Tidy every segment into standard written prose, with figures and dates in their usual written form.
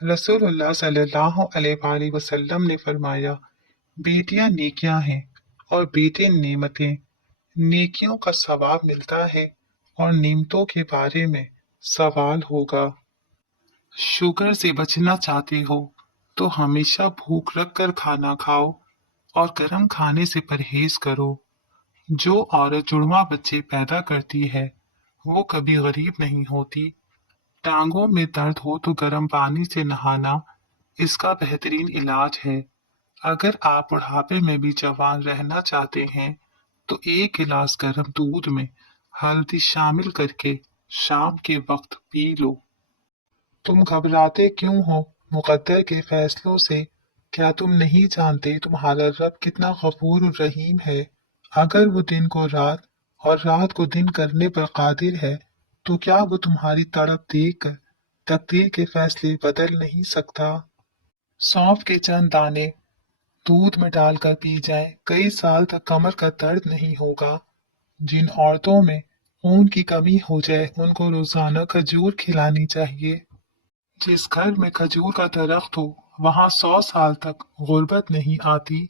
रसूलुल्लाह सल्लल्लाहु अलैहि वसल्लम ने फरमाया, बेटियां नेकियां हैं और बेटे नेमतें। नेकियों का सवाब मिलता है और नेमतों के बारे में सवाल होगा। शुगर से बचना चाहते हो तो हमेशा भूख रख कर खाना खाओ और गर्म खाने से परहेज करो। जो औरत जुड़वा बच्चे पैदा करती है वो कभी गरीब नहीं होती। टांगों में दर्द हो तो गर्म पानी से नहाना इसका बेहतरीन इलाज है। अगर आप बुढ़ापे में भी जवान रहना चाहते हैं तो एक गिलास गर्म दूध में हल्दी शामिल करके शाम के वक्त पी लो। तुम घबराते क्यों हो मुकद्दर के फैसलों से? क्या तुम नहीं जानते तुम्हारा रब कितना गफूर और रहीम है? अगर वो दिन को रात और रात को दिन करने पर कादिर है तो क्या वो तुम्हारी तड़प देखकर तकदीर के फैसले बदल नहीं सकता? सौंफ के चंद दाने दूध में डालकर पी जाएं, कई साल तक कमर का दर्द नहीं होगा। जिन औरतों में खून की कमी हो जाए उनको रोजाना खजूर खिलानी चाहिए। जिस घर में खजूर का दरख्त हो वहां 100 साल तक गुर्बत नहीं आती।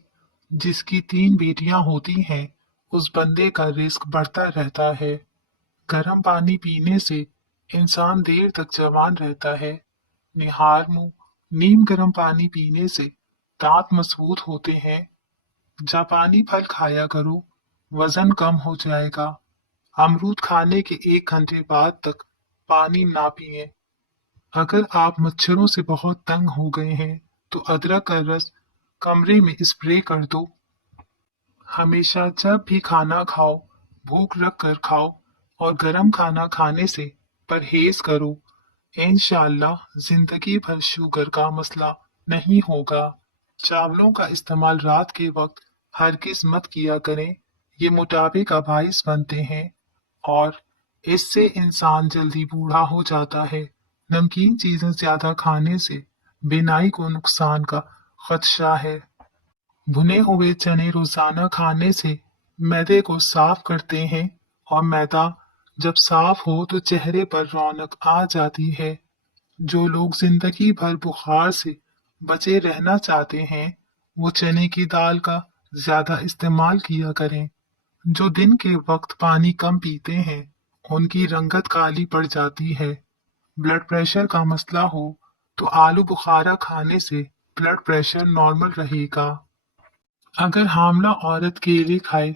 जिसकी 3 बेटियां होती हैं उस बंदे का रिस्क बढ़ता रहता है। गर्म पानी पीने से इंसान देर तक जवान रहता है। निहार मुंह नीम गर्म पानी पीने से दांत मजबूत होते हैं। जापानी फल खाया करो, वजन कम हो जाएगा। अमरूद खाने के 1 घंटे बाद तक पानी ना पिएं। अगर आप मच्छरों से बहुत तंग हो गए हैं तो अदरक का रस कमरे में स्प्रे कर दो। हमेशा जब भी खाना खाओ भूख रख कर खाओ और गर्म खाना खाने से परहेज करो। इंशाअल्लाह जिंदगी भर शुगर का मसला नहीं होगा। चावलों का इस्तेमाल रात के वक्त हरगिज मत किया करें, ये मोटापे का बाइस बनते हैं और इससे इंसान जल्दी बूढ़ा हो जाता है। नमकीन चीजें ज्यादा खाने से बीनाई को नुकसान का खदशा है। भुने हुए चने रोजाना खाने से मैदे को साफ करते हैं और मैदा जब साफ हो तो चेहरे पर रौनक आ जाती है। जो लोग जिंदगी भर बुखार से बचे रहना चाहते हैं वो चने की दाल का ज्यादा इस्तेमाल किया करें। जो दिन के वक्त पानी कम पीते हैं उनकी रंगत काली पड़ जाती है। ब्लड प्रेशर का मसला हो तो आलू बुखारा खाने से ब्लड प्रेशर नॉर्मल रहेगा। अगर हामला औरत केले खाए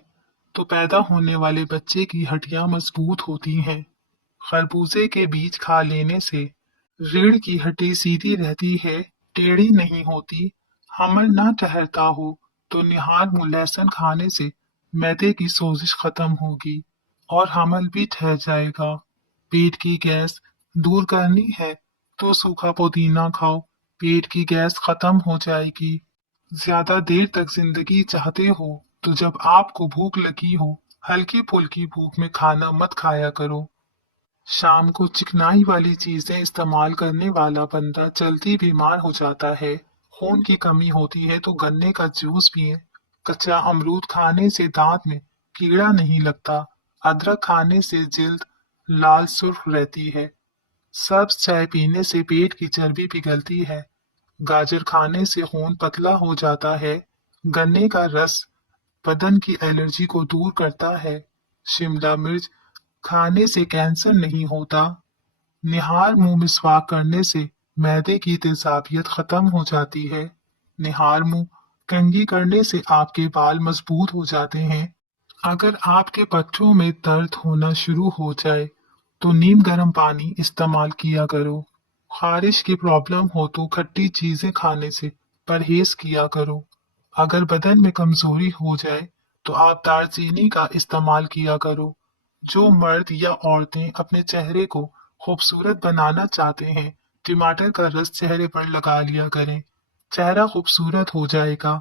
तो पैदा होने वाले बच्चे की हड्डियां मजबूत होती हैं। खरबूजे के बीज खा लेने से रीढ़ की हड्डी सीधी रहती है, टेढ़ी नहीं होती। हमल ना ठहरता हो तो निहार मुंह लहसुन खाने से मैदे की सोजिश खत्म होगी और हमल भी ठहर जाएगा। पेट की गैस दूर करनी है तो सूखा पुदीना खाओ, पेट की गैस खत्म हो जाएगी। ज्यादा देर तक जिंदगी चाहते हो तो जब आपको भूख लगी हो हल्की फुल्की भूख में खाना मत खाया करो। शाम को चिकनाई वाली चीजें इस्तेमाल करने वाला बंदा जल्दी बीमार हो जाता है। खून की कमी होती है तो गन्ने का जूस पिए। कच्चा अमरूद खाने से दांत में कीड़ा नहीं लगता। अदरक खाने से जिल्द लाल सुर्ख रहती है। सब्ज चाय पीने से पेट की चर्बी पिघलती है। गाजर खाने से खून पतला हो जाता है। गन्ने का रस बदन की एलर्जी को दूर करता है। शिमला मिर्च खाने से कैंसर नहीं होता। निहार मुंह मिसवाक करने से मैदे की तेजाबियत खत्म हो जाती है। निहार मुंह कंघी करने से आपके बाल मजबूत हो जाते हैं। अगर आपके बच्चों में दर्द होना शुरू हो जाए तो नीम गर्म पानी इस्तेमाल किया करो। खारिश की प्रॉब्लम हो तो खट्टी चीजें खाने से परहेज किया करो। अगर बदन में कमजोरी हो जाए तो आप दालचीनी का इस्तेमाल किया करो। जो मर्द या औरतें अपने चेहरे को खूबसूरत बनाना चाहते हैं टमाटर का रस चेहरे पर लगा लिया करें, चेहरा खूबसूरत हो जाएगा।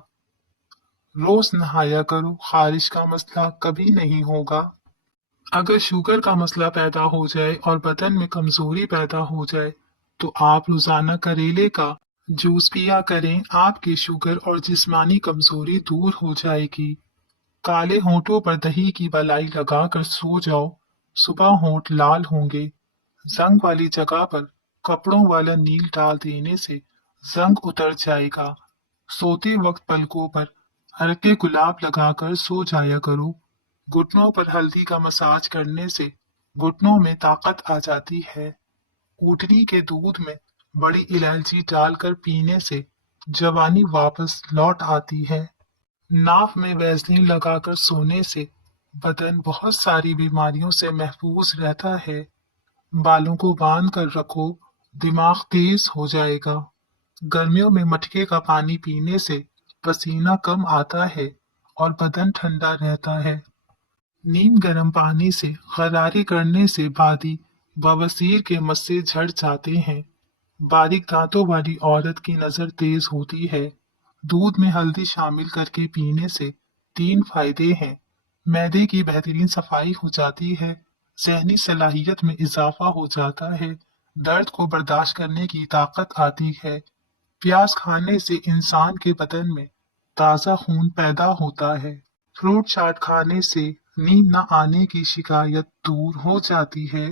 रोज नहाया करो, खारिश का मसला कभी नहीं होगा। अगर शुगर का मसला पैदा हो जाए और बदन में कमजोरी पैदा हो जाए तो आप रोजाना करेले का जूस पिया करें, आपकी शुगर और जिस्मानी कमजोरी दूर हो जाएगी। काले होंठों पर दही की मलाई लगाकर सो जाओ, सुबह होंठ लाल होंगे। जंग वाली जगह पर कपड़ों वाला नील डाल देने से जंग उतर जाएगा। सोते वक्त पलकों पर हल्के गुलाब लगाकर सो जाया करो। घुटनों पर हल्दी का मसाज करने से घुटनों में ताकत आ जाती है। ऊटनी के दूध में बड़ी इलायची डालकर पीने से जवानी वापस लौट आती है। नाक में वैसलीन लगाकर सोने से बदन बहुत सारी बीमारियों से महफूज रहता है। बालों को बांध कर रखो, दिमाग तेज हो जाएगा। गर्मियों में मटके का पानी पीने से पसीना कम आता है और बदन ठंडा रहता है। नीम गर्म पानी से गरारे करने से बादी बवासीर के मस्से झड़ जाते हैं। बारीक दांतों वाली औरत की नजर तेज होती है। दूध में हल्दी शामिल करके पीने से 3 फायदे हैं। मैदे की बेहतरीन सफाई हो जाती है। जहनी सलाहियत में इजाफा हो जाता है। दर्द को बर्दाश्त करने की ताकत आती है। प्याज खाने से इंसान के बदन में ताज़ा खून पैदा होता है। फ्रूट चाट खाने से नींद न आने की शिकायत दूर हो जाती है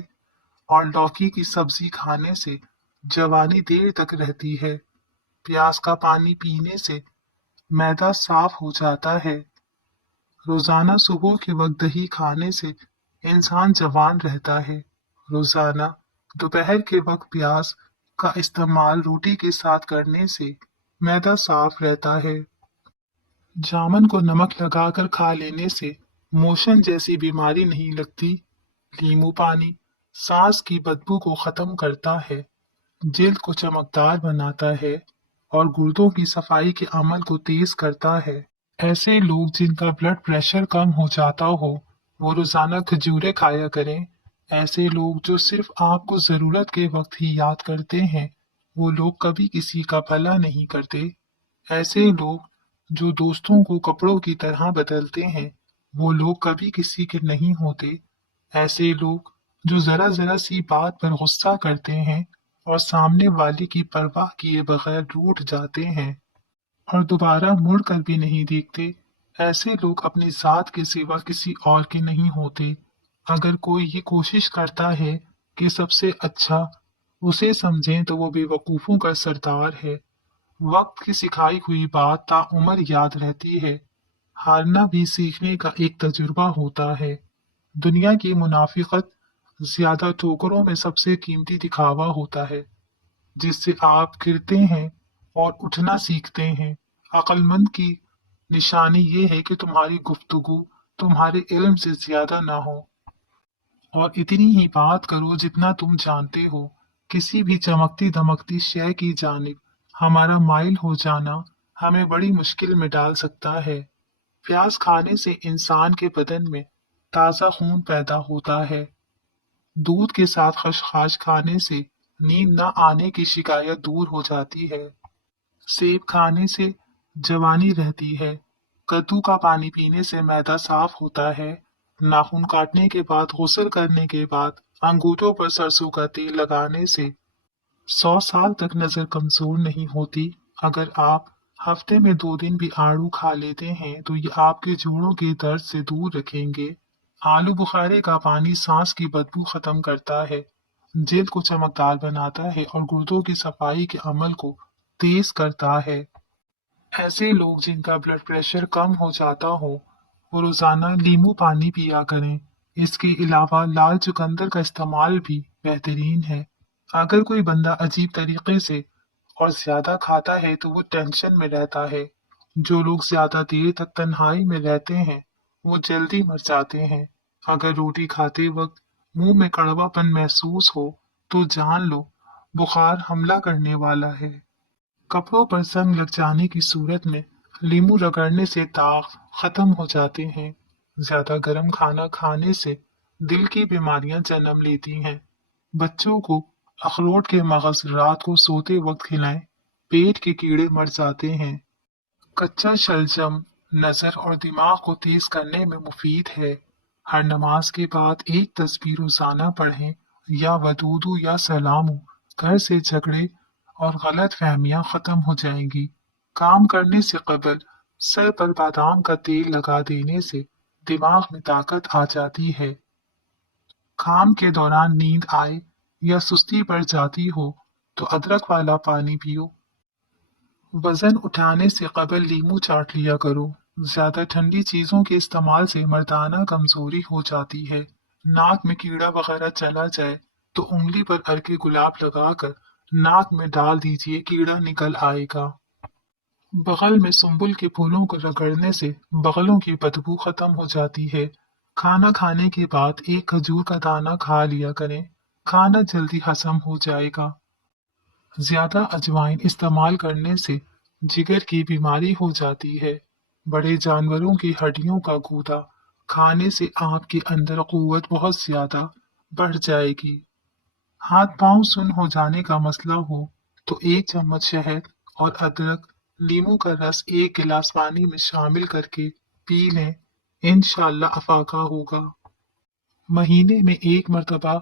और लौकी की सब्जी खाने से जवानी देर तक रहती है। प्याज का पानी पीने से मैदा साफ हो जाता है। रोजाना सुबह के वक्त दही खाने से इंसान जवान रहता है। रोजाना दोपहर के वक्त प्याज का इस्तेमाल रोटी के साथ करने से मैदा साफ रहता है। जामुन को नमक लगाकर खा लेने से मोशन जैसी बीमारी नहीं लगती। नींबू पानी सांस की बदबू को खत्म करता है, जिल्द को चमकदार बनाता है और गुर्दों की सफाई के अमल को तेज करता है। ऐसे लोग जिनका ब्लड प्रेशर कम हो जाता हो, वो रोजाना खजूरें खाया करें। ऐसे लोग जो सिर्फ आपको जरूरत के वक्त ही याद करते हैं, वो लोग कभी किसी का भला नहीं करते। ऐसे लोग जो दोस्तों को कपड़ों की तरह बदलते हैं, वो लोग कभी किसी के नहीं होते। ऐसे लोग जो जरा जरा सी बात पर गुस्सा करते हैं और सामने वाले की परवाह किए बगैर रूठ जाते हैं और दोबारा मुड़ कर भी नहीं देखते, ऐसे लोग अपनी जात के सिवा किसी और के नहीं होते। अगर कोई ये कोशिश करता है कि सबसे अच्छा उसे समझें तो वो बेवकूफों का सरदार है। वक्त की सिखाई हुई बात ताउम्र याद रहती है। हारना भी सीखने का एक तजुर्बा होता है। दुनिया की मुनाफिकत ज्यादा ठोकरों में सबसे कीमती दिखावा होता है, जिससे आप गिरते हैं और उठना सीखते हैं। अक्लमंद की निशानी ये है कि तुम्हारी गुफ्तगू तुम्हारे इल्म से ज्यादा ना हो और इतनी ही बात करो जितना तुम जानते हो। किसी भी चमकती दमकती शय की जानिब हमारा माइल हो जाना हमें बड़ी मुश्किल में डाल सकता है। प्याज खाने से इंसान के बदन में ताज़ा खून पैदा होता है। दूध के साथ खसखस खाने से नींद न आने की शिकायत दूर हो जाती है। सेब खाने से जवानी रहती है। कद्दू का पानी पीने से मैदा साफ होता है। नाखून काटने के बाद गुस्ल करने के बाद अंगूठों पर सरसों का तेल लगाने से 100 साल तक नजर कमजोर नहीं होती। अगर आप हफ्ते में 2 दिन भी आड़ू खा लेते हैं तो ये आपके जोड़ों के दर्द से दूर रखेंगे। आलू बुखारे का पानी सांस की बदबू खत्म करता है, जिल्द को चमकदार बनाता है और गुर्दों की सफाई के अमल को तेज करता है। ऐसे लोग जिनका ब्लड प्रेशर कम हो जाता हो, वो रोजाना नींबू पानी पिया करें। इसके अलावा लाल चुकंदर का इस्तेमाल भी बेहतरीन है। अगर कोई बंदा अजीब तरीके से और ज्यादा खाता है तो वो टेंशन में रहता है। जो लोग ज्यादा देर तक तन्हाई में रहते हैं, वो जल्दी मर जाते हैं। अगर रोटी खाते वक्त मुंह में कड़वापन महसूस हो तो जान लो बुखार हमला करने वाला है। कपड़ों पर जंग लग जाने की सूरत में नींबू रगड़ने से दाग खत्म हो जाते हैं। ज्यादा गर्म खाना खाने से दिल की बीमारियां जन्म लेती हैं। बच्चों को अखरोट के मगज रात को सोते वक्त खिलाएं, पेट के कीड़े मर जाते हैं। कच्चा शलजम नजर और दिमाग को तेज करने में मुफीद है। हर नमाज के बाद एक तस्बीह रोजाना पढ़ें या वदूदू या सलामू। घर से झगड़े और गलत फहमियां खत्म हो जाएंगी। काम करने से कबल सर पर बादाम का तेल लगा देने से दिमाग में ताकत आ जाती है। काम के दौरान नींद आए या सुस्ती पड़ जाती हो तो अदरक वाला पानी पियो। वजन उठाने से कबल लीमू चाट लिया करो। ज्यादा ठंडी चीजों के इस्तेमाल से मर्दाना कमजोरी हो जाती है। नाक में कीड़ा वगैरह चला जाए तो उंगली पर अर्के गुलाब लगाकर नाक में डाल दीजिए, कीड़ा निकल आएगा। बगल में सुंबुल के फूलों को रगड़ने से बगलों की बदबू खत्म हो जाती है। खाना खाने के बाद एक खजूर का दाना खा लिया करें, खाना जल्दी हजम हो जाएगा। ज्यादा अजवाइन इस्तेमाल करने से जिगर की बीमारी हो जाती है। बड़े जानवरों की हड्डियों का गूदा खाने से आपके अंदर कुव्वत बहुत ज्यादा बढ़ जाएगी। हाथ पांव सुन हो जाने का मसला हो तो 1 चम्मच शहद और अदरक लीमू का रस 1 गिलास पानी में शामिल करके पी लें, इंशाल्लाह अफाका होगा। महीने में 1 मर्तबा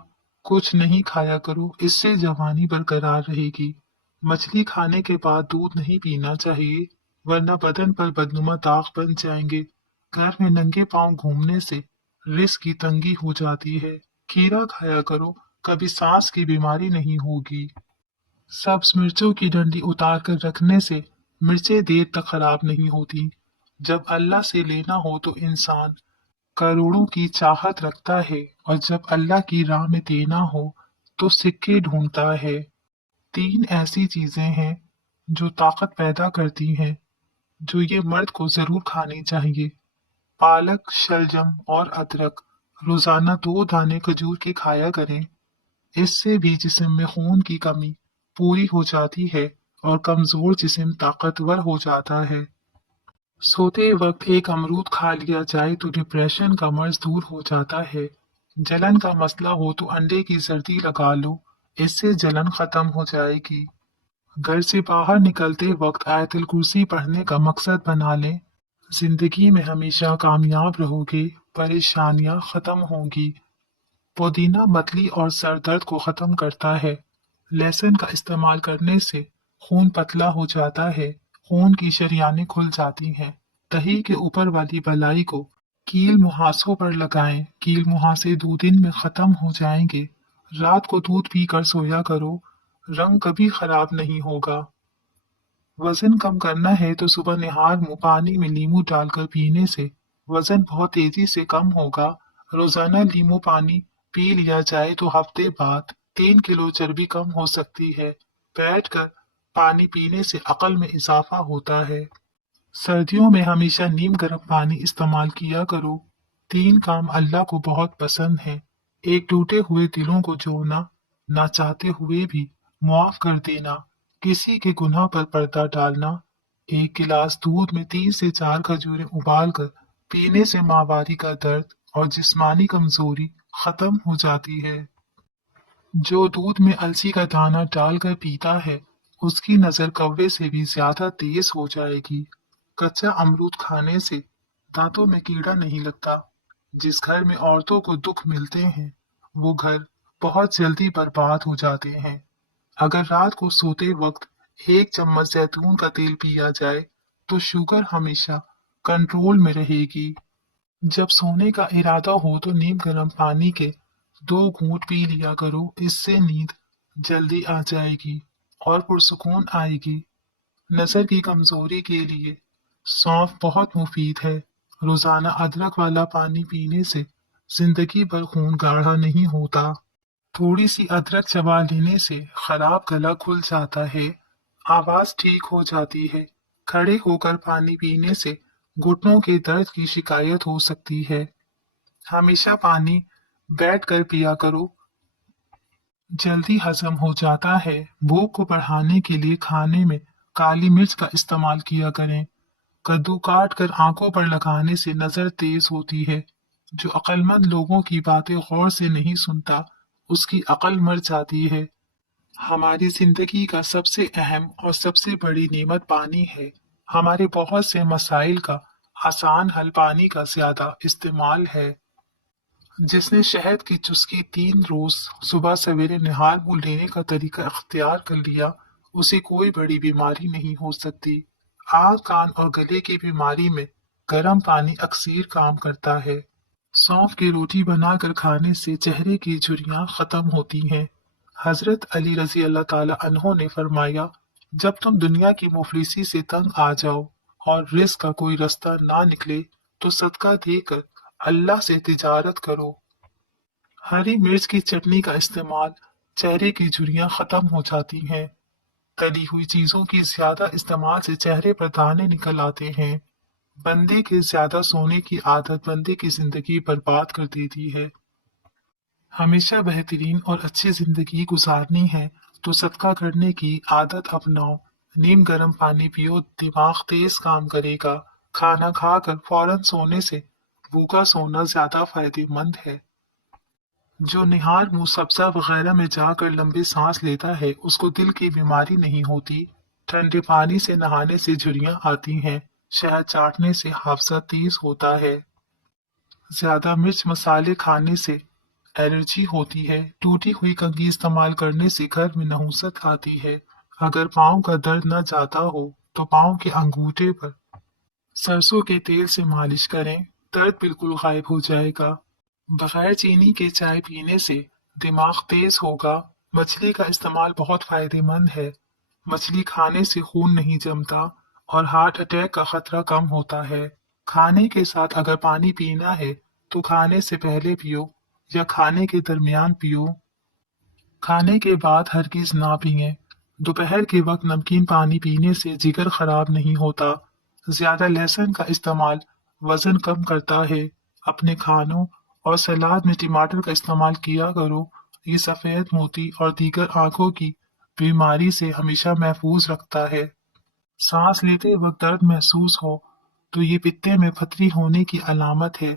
कुछ नहीं खाया करो, इससे जवानी बरकरार रहेगी। मछली खाने के बाद दूध नहीं पीना चाहिए, वरना बदन पर बदनुमा दाग बन जाएंगे। घर में नंगे पांव घूमने से रिस्क की तंगी हो जाती है। खीरा खाया करो, कभी सांस की बीमारी नहीं होगी। सब्ज मिर्चों की डंडी उतार कर रखने से मिर्चें देर तक खराब नहीं होती। जब अल्लाह से लेना हो तो इंसान करोड़ों की चाहत रखता है, और जब अल्लाह की राह में देना हो तो सिक्के ढूंढता है। 3 ऐसी चीजें हैं जो ताकत पैदा करती हैं, जो ये मर्द को जरूर खानी चाहिए। पालक, शलजम और अदरक। रोजाना 2 दाने खजूर के खाया करें, इससे भी जिस्म में खून की कमी पूरी हो जाती है और कमजोर जिस्म ताकतवर हो जाता है। सोते वक्त एक अमरूद खा लिया जाए तो डिप्रेशन का मर्ज दूर हो जाता है। जलन का मसला हो तो अंडे की जर्दी लगा लो, इससे जलन खत्म हो जाएगी। घर से बाहर निकलते वक्त आयतुल कुर्सी पढ़ने का मकसद बना लें। जिंदगी में हमेशा कामयाब रहोगे, परेशानियां खत्म होंगी। पुदीना मतली और सर दर्द को खत्म करता है। लहसुन का इस्तेमाल करने से खून पतला हो जाता है, खून की शरियानें खुल जाती हैं। दही के ऊपर वाली बलाई को कील मुहासों पर लगाएं, कील मुहासे 2 दिन में खत्म हो जाएंगे। रात को दूध पीकर सोया करो, रंग कभी खराब नहीं होगा। वजन कम करना है तो सुबह निहार मुंह पानी में नींबू डालकर पीने से वजन बहुत तेजी से कम होगा। रोजाना नींबू पानी पी लिया जाए तो हफ्ते बाद 3 किलो चर्बी कम हो सकती है। बैठकर पानी पीने से अकल में इजाफा होता है। सर्दियों में हमेशा नीम गर्म पानी इस्तेमाल किया करो। 3 काम अल्लाह को बहुत पसंद है। एक, टूटे हुए दिलों को जोड़ना, ना चाहते हुए भी मुआफ कर देना, किसी के गुनाह पर पर्दा डालना। 1 गिलास दूध में 3 से 4 खजूरें उबाल कर पीने से माहवारी का दर्द और जिस्मानी कमजोरी खत्म हो जाती है। जो दूध में अलसी का दाना डालकर पीता है, उसकी नजर कौवे से भी ज्यादा तेज हो जाएगी। कच्चा अमरूद खाने से दांतों में कीड़ा नहीं लगता। जिस घर में औरतों को दुख मिलते हैं, वो घर बहुत जल्दी बर्बाद हो जाते हैं। अगर रात को सोते वक्त 1 चम्मच जैतून का तेल पिया जाए तो शुगर हमेशा कंट्रोल में रहेगी। जब सोने का इरादा हो तो नीम गर्म पानी के 2 घूंट पी लिया करो, इससे नींद जल्दी आ जाएगी और पुरसुकून आएगी। नजर की कमजोरी के लिए सौंफ बहुत मुफीद है। रोजाना अदरक वाला पानी पीने से जिंदगी भर खून गाढ़ा नहीं होता। थोड़ी सी अदरक चबा लेने से खराब गला खुल जाता है, आवाज ठीक हो जाती है। खड़े होकर पानी पीने से घुटनों के दर्द की शिकायत हो सकती है। हमेशा पानी बैठ कर पिया करो, जल्दी हजम हो जाता है। भूख को बढ़ाने के लिए खाने में काली मिर्च का इस्तेमाल किया करें। कद्दू काट कर आंखों पर लगाने से नजर तेज होती है। जो अक्लमंद लोगों की बातें गौर से नहीं सुनता, उसकी अकल मर जाती है। हमारी जिंदगी का सबसे अहम और सबसे बड़ी नेमत पानी है। हमारे बहुत से मसाइल का आसान हल पानी का ज्यादा इस्तेमाल है। जिसने शहद की चुस्की 3 रोज सुबह सवेरे निहार मुंह लेने का तरीका अख्तियार कर लिया, उसे कोई बड़ी बीमारी नहीं हो सकती। आंख, कान और गले की बीमारी में गर्म पानी अक्सीर काम करता है। सौंफ की रोटी बनाकर खाने से चेहरे की झुर्रियां खत्म होती हैं। हजरत अली रजी अल्लाह ताला अन्हो ने फरमाया, जब तुम दुनिया की मुफलिसी से तंग आ जाओ और रिस्क का कोई रास्ता ना निकले तो सदका देकर अल्लाह से तिजारत करो। हरी मिर्च की चटनी का इस्तेमाल चेहरे की झुर्रियां खत्म हो जाती हैं। तली हुई चीजों की ज्यादा इस्तेमाल से चेहरे पर दाने निकल आते हैं। बंदे के ज्यादा सोने की आदत बंदे की जिंदगी बर्बाद कर देती है। हमेशा बेहतरीन और अच्छी जिंदगी गुजारनी है तो सदका करने की आदत अपनाओ। नीम गर्म पानी पियो, दिमाग तेज काम करेगा। खाना खाकर फौरन सोने से भूखा सोना ज्यादा फायदेमंद है। जो निहार मुंह सब्जा वगैरह में जाकर लंबी सांस लेता है उसको दिल की बीमारी नहीं होती। ठंडे पानी से नहाने से झुर्रियां आती हैं। शहद चाटने से हाफजा तेज होता है। ज्यादा मिर्च मसाले खाने से एलर्जी होती है। टूटी हुई कंघी इस्तेमाल करने से घर में नहुसत आती है। अगर पाँव का दर्द न जाता हो तो पाँव के अंगूठे पर सरसों के तेल से मालिश करें, दर्द बिल्कुल गायब हो जाएगा। बगैर चीनी के चाय पीने से दिमाग तेज होगा। मछली का इस्तेमाल बहुत फायदेमंद है। मछली खाने से खून नहीं जमता और हार्ट अटैक का खतरा कम होता है। खाने के साथ अगर पानी पीना है तो खाने से पहले पियो या खाने के दरमियान पियो। खाने के बाद हरगिज ना पिएं। दोपहर के वक्त नमकीन पानी पीने से जिगर खराब नहीं होता। ज्यादा लहसुन का इस्तेमाल वजन कम करता है। अपने खानों और सलाद में टमाटर का इस्तेमाल किया करो। ये सफेद मोती और दीगर आंखों की बीमारी से हमेशा महफूज रखता है। सांस लेते वक्त दर्द महसूस हो तो ये पित्ते में पथरी होने की अलामत है।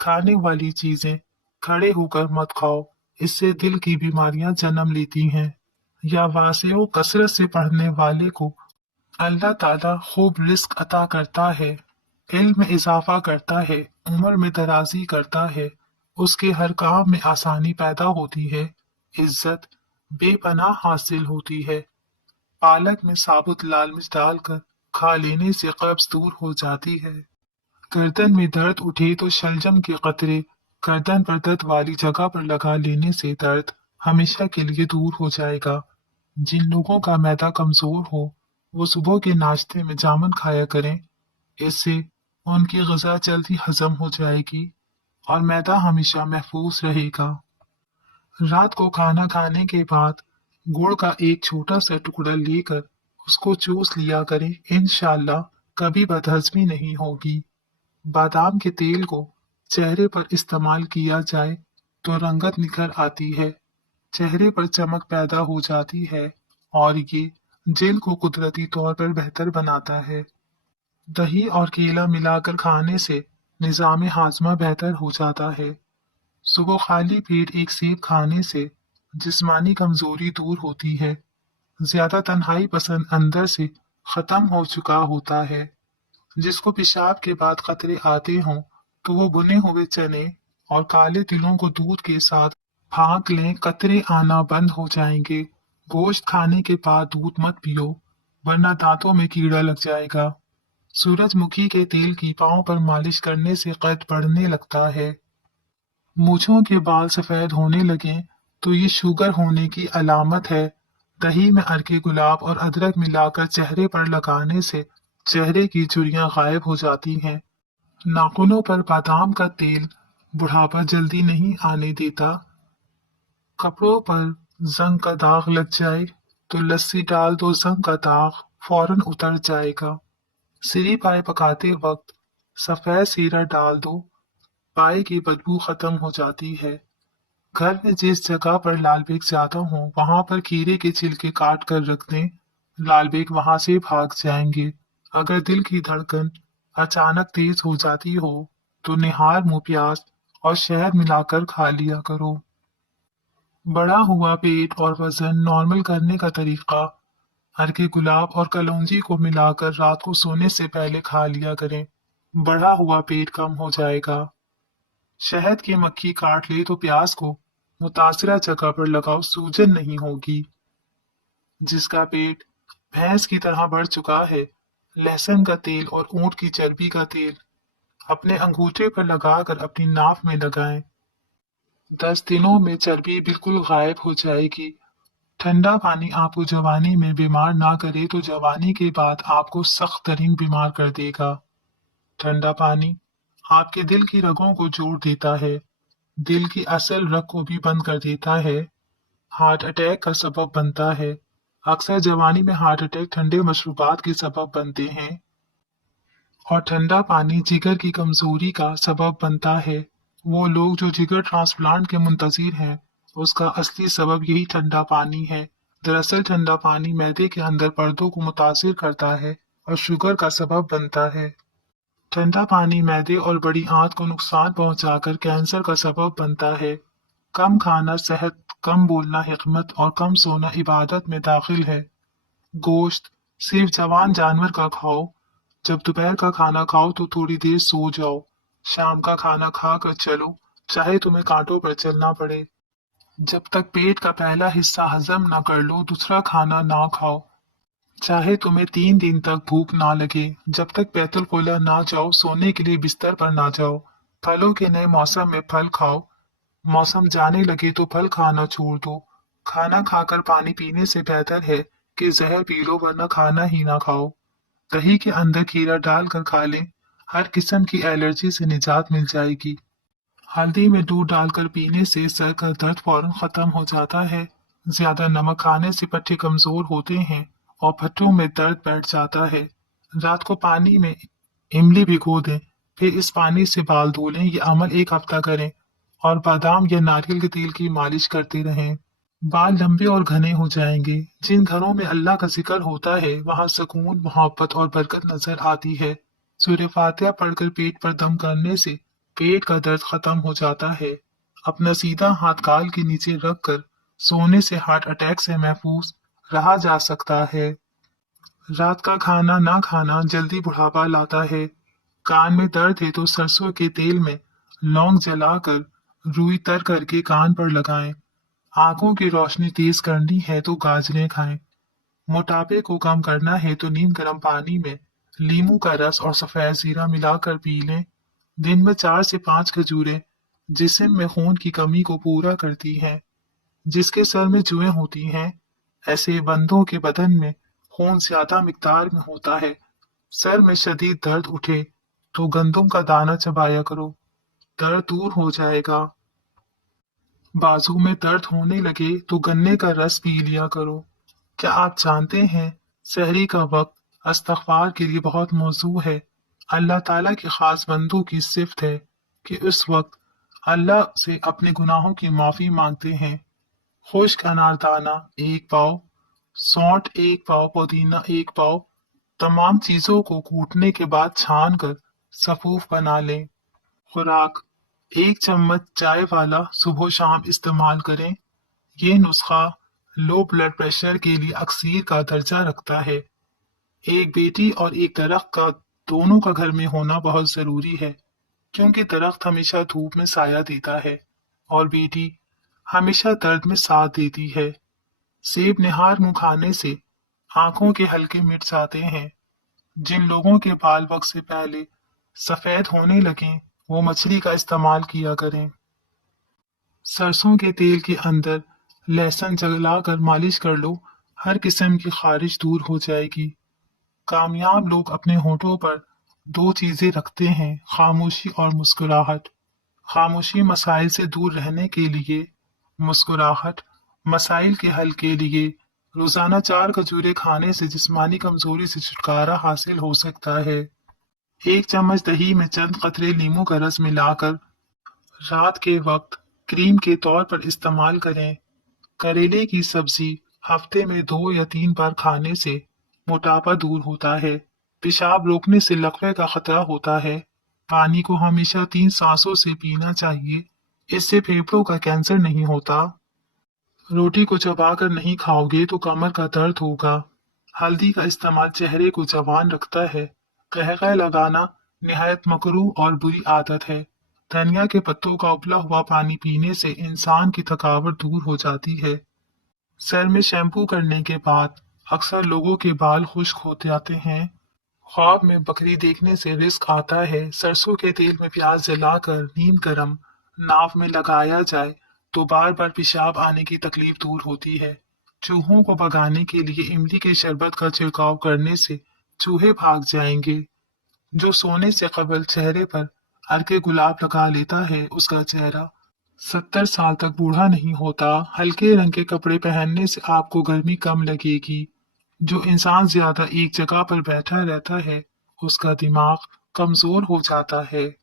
खाने वाली चीजें खड़े होकर मत खाओ, इससे दिल की बीमारियां जन्म लेती हैं। या वासियों कसरत से पढ़ने वाले को अल्लाह ताला खूब रिस्क अता करता है, इल्म में इजाफा करता है, उम्र में दराजी करता है, उसके हर काम में आसानी पैदा होती है, इज्जत बेपनाह हासिल होती है। पालक में साबुत लाल मिर्च डालकर खा लेने से कब्ज दूर हो जाती है। गर्दन में दर्द उठे तो शलजम के कतरे गर्दन पर दर्द वाली जगह पर लगा लेने से दर्द हमेशा के लिए दूर हो जाएगा। जिन लोगों का मैदा कमजोर हो वो सुबह के नाश्ते में जामुन खाया करें। इससे उनकी ग़िज़ा जल्दी हजम हो जाएगी और मैदा हमेशा महफूज रहेगा। रात को खाना खाने के बाद गुड़ का एक छोटा सा टुकड़ा लेकर उसको चूस लिया करें, इंशाल्लाह कभी बदहजमी नहीं होगी। बादाम के तेल को चेहरे पर इस्तेमाल किया जाए तो रंगत निखर आती है, चेहरे पर चमक पैदा हो जाती है और ये जेल को कुदरती तौर पर बेहतर बनाता है। दही और केला मिलाकर खाने से निज़ाम हाजमा बेहतर हो जाता है। सुबह खाली पेट एक सेब खाने से जिस्मानी कमजोरी दूर होती है। ज्यादा तन्हाई पसंद अंदर से खत्म हो चुका होता है। जिसको पेशाब के बाद खतरे आते हों तो वो भुने हुए चने और काले तिलों को दूध के साथ फाँक लें, कतरे आना बंद हो जाएंगे। गोश्त खाने के बाद दूध मत पियो वरना दांतों में कीड़ा लग जाएगा। सूरजमुखी के तेल की पाँव पर मालिश करने से कद बढ़ने लगता है। मूंछों के बाल सफेद होने लगे तो ये शुगर होने की अलामत है। दही में अर्के गुलाब और अदरक मिलाकर चेहरे पर लगाने से चेहरे की झुर्रियां गायब हो जाती हैं। नाखूनों पर बादाम का तेल बुढ़ापा जल्दी नहीं आने देता। कपड़ों पर जंग का दाग लग जाए तो लस्सी डाल दो, जंग का दाग फौरन उतर जाएगा। सिरी पाए पकाते वक्त सफेद सीरा डाल दो, पाए की बदबू खत्म हो जाती है। घर में जिस जगह पर लाल बेग ज्यादा हो वहां पर खीरे के छिलके काट कर रख दें, लाल बेग वहां से भाग जाएंगे। अगर दिल की धड़कन अचानक तेज हो जाती हो तो निहार मुंह प्याज और शहद मिलाकर खा लिया करो। बड़ा हुआ पेट और वजन नॉर्मल करने का तरीका, हरके गुलाब और कलौंजी को मिलाकर रात को सोने से पहले खा लिया करें, बढ़ा हुआ पेट कम हो जाएगा। शहद की मक्खी काट ले तो प्याज को मुतासरा जगह पर लगाओ, सूजन नहीं होगी। जिसका पेट भैंस की तरह बढ़ चुका है, लहसुन का तेल और ऊंट की चर्बी का तेल अपने अंगूठे पर लगाकर अपनी नाक में लगाएं। 10 दिनों में चर्बी बिल्कुल गायब हो जाएगी ठंडा पानी आपको जवानी में बीमार ना करे तो जवानी के बाद आपको सख्त तरीन बीमार कर देगा। ठंडा पानी आपके दिल की रगों को जोड़ देता है, दिल की असल रग को भी बंद कर देता है, हार्ट अटैक का सबब बनता है। अक्सर जवानी में हार्ट अटैक ठंडे मशरूबात के सबब बनते हैं और ठंडा पानी जिगर की कमजोरी का सबब बनता है। वो लोग जो जिगर ट्रांसप्लांट के मुंतजिर हैं, उसका असली सबब यही ठंडा पानी है। दरअसल ठंडा पानी मैदे के अंदर पर्दों को मुतासिर करता है और शुगर का सबब बनता है। ठंडा पानी मैदे और बड़ी आंत को नुकसान पहुंचाकर कैंसर का सबब बनता है। कम खाना सेहत, कम बोलना हिकमत और कम सोना इबादत में दाखिल है। गोश्त सिर्फ जवान जानवर का खाओ। जब दोपहर का खाना खाओ तो थोड़ी देर सो जाओ। शाम का खाना खा कर चलो, चाहे तुम्हें कांटों पर चलना पड़े। जब तक पेट का पहला हिस्सा हजम ना कर लो, दूसरा खाना ना खाओ। चाहे तुम्हें 3 दिन तक भूख ना लगे, जब तक बैतुल खुला ना जाओ, सोने के लिए बिस्तर पर ना जाओ। फलों के नए मौसम में फल खाओ। मौसम जाने लगे तो फल खाना छोड़ दो। खाना खाकर पानी पीने से बेहतर है कि जहर पी लो, वरना खाना ही ना खाओ। दही के अंदर खीरा डालकर खा लें, हर किस्म की एलर्जी से निजात मिल जाएगी। हल्दी में दूध डालकर पीने से सर का दर्द फौरन खत्म हो जाता है। ज्यादा नमक खाने से पट्टे कमजोर होते हैं और पट्टों में दर्द बैठ जाता है। रात को पानी में इमली भिगो दें, फिर इस पानी से बाल धो लें। ये अमल 1 हफ्ता करें और बादाम या नारियल के तेल की मालिश करते रहें। बाल लंबे और घने हो जाएंगे। जिन घरों में अल्लाह का जिक्र होता है, वहाँ सुकून, मोहब्बत और बरकत नजर आती है। सूर्य फातिहा पढ़कर पेट पर दम करने से पेट का दर्द खत्म हो जाता है। अपना सीधा हाथ गाल के नीचे रख कर सोने से हार्ट अटैक से महफूज रहा जा सकता है। रात का खाना ना खाना जल्दी बुढ़ापा लाता है। कान में दर्द है तो सरसों के तेल में लौंग जलाकर रुई तर करके कान पर लगाएं। आंखों की रोशनी तेज करनी है तो गाजरें खाएं। मोटापे को कम करना है तो नीम गर्म पानी में लीमू का रस और सफेद जीरा मिलाकर पी लें। दिन में 4 से 5 खजूरें जिस्म में खून की कमी को पूरा करती हैं। जिसके सर में जुएं होती हैं, ऐसे बंदों के बदन में खून ज्यादा मिकदार में होता है। सर में शदीद दर्द उठे तो गंदम का दाना चबाया करो, दर्द दूर हो जाएगा। बाजू में दर्द होने लगे तो गन्ने का रस पी लिया करो। क्या आप जानते हैं, सहरी का वक्त इस्तग़फ़ार के लिए बहुत मौजू है। अल्लाह ताला के खास बंदों की सिफ़त है कि उस वक्त अल्लाह से अपने गुनाहों की माफ़ी मांगते हैं। खुश्क अनारदाना 1 पाव, सौंठ 1 पाव, पुदीना 1 पाव, तमाम चीजों को कूटने के बाद छान कर सफूफ बना लें। खुराक 1 चम्मच चाय वाला सुबह शाम इस्तेमाल करें। ये नुस्खा लो ब्लड प्रेशर के लिए अक्सीर का दर्जा रखता है। एक बेटी और एक दरख्त का दोनों का घर में होना बहुत जरूरी है, क्योंकि दरख्त हमेशा धूप में साया देता है और बेटी हमेशा दर्द में साथ देती है। सेब निहार मुंह खाने से आंखों के हल्के मिट जाते हैं। जिन लोगों के बाल वक्त से पहले सफेद होने लगे, वो मछली का इस्तेमाल किया करें। सरसों के तेल के अंदर लहसुन जलाकर मालिश कर लो, हर किस्म की खारिश दूर हो जाएगी। कामयाब लोग अपने होठों पर 2 चीजें रखते हैं, खामोशी और मुस्कुराहट। खामोशी मसाइल से दूर रहने के लिए, मुस्कुराहट मसाइल के हल के लिए। रोजाना 4 खजूरें खाने से जिस्मानी कमजोरी से छुटकारा हासिल हो सकता है। 1 चम्मच दही में चंद कतरे नींबू का रस मिलाकर रात के वक्त क्रीम के तौर पर इस्तेमाल करें। करेले की सब्जी हफ्ते में 2 या 3 बार खाने से मोटापा दूर होता है। पेशाब रोकने से लकवे का खतरा होता है। पानी को हमेशा 3 सांसों से पीना चाहिए, इससे फेफड़ों का कैंसर नहीं होता। रोटी को चबाकर नहीं खाओगे तो कमर का दर्द होगा। हल्दी का इस्तेमाल चेहरे को जवान रखता है। कहकह लगाना निहायत मकरूह और बुरी आदत है। धनिया के पत्तों का उबला हुआ पानी पीने से इंसान की थकावट दूर हो जाती है। सर में शैम्पू करने के बाद अक्सर लोगों के बाल खुश्क हो जाते हैं। ख्वाब में बकरी देखने से रिस्क आता है। सरसों के तेल में प्याज जलाकर नीम गरम नाव में लगाया जाए तो बार बार पेशाब आने की तकलीफ दूर होती है। चूहों को भगाने के लिए इमली के शरबत का छिड़काव करने से चूहे भाग जाएंगे। जो सोने से कबल चेहरे पर हल्के गुलाब लगा लेता है उसका चेहरा 70 साल तक बूढ़ा नहीं होता। हल्के रंग के कपड़े पहनने से आपको गर्मी कम लगेगी। जो इंसान ज्यादा एक जगह पर बैठा रहता है उसका दिमाग कमजोर हो जाता है।